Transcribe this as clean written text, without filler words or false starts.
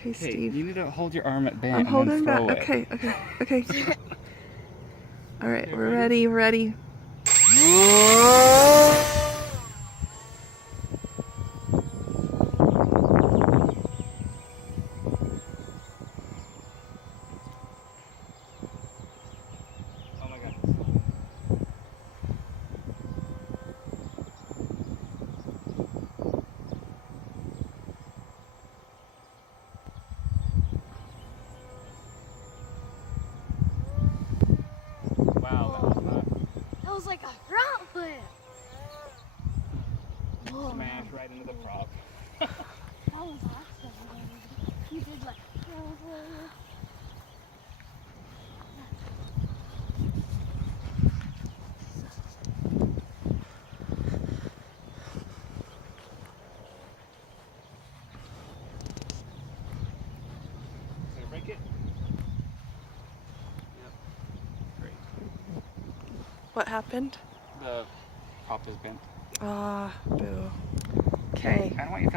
Okay, Hey, Steve. you need to hold your arm at bent I'm and holding then back. throw it. Okay. All right, Okay, we're ready. Oh my God. Wow, that was not That was like a front flip. Whoa, smash right into the prop. that was awesome. You did like front flip. Did I break it? Yep. Great. What happened? The prop is bent. Ah, boo. Okay. I don't want you to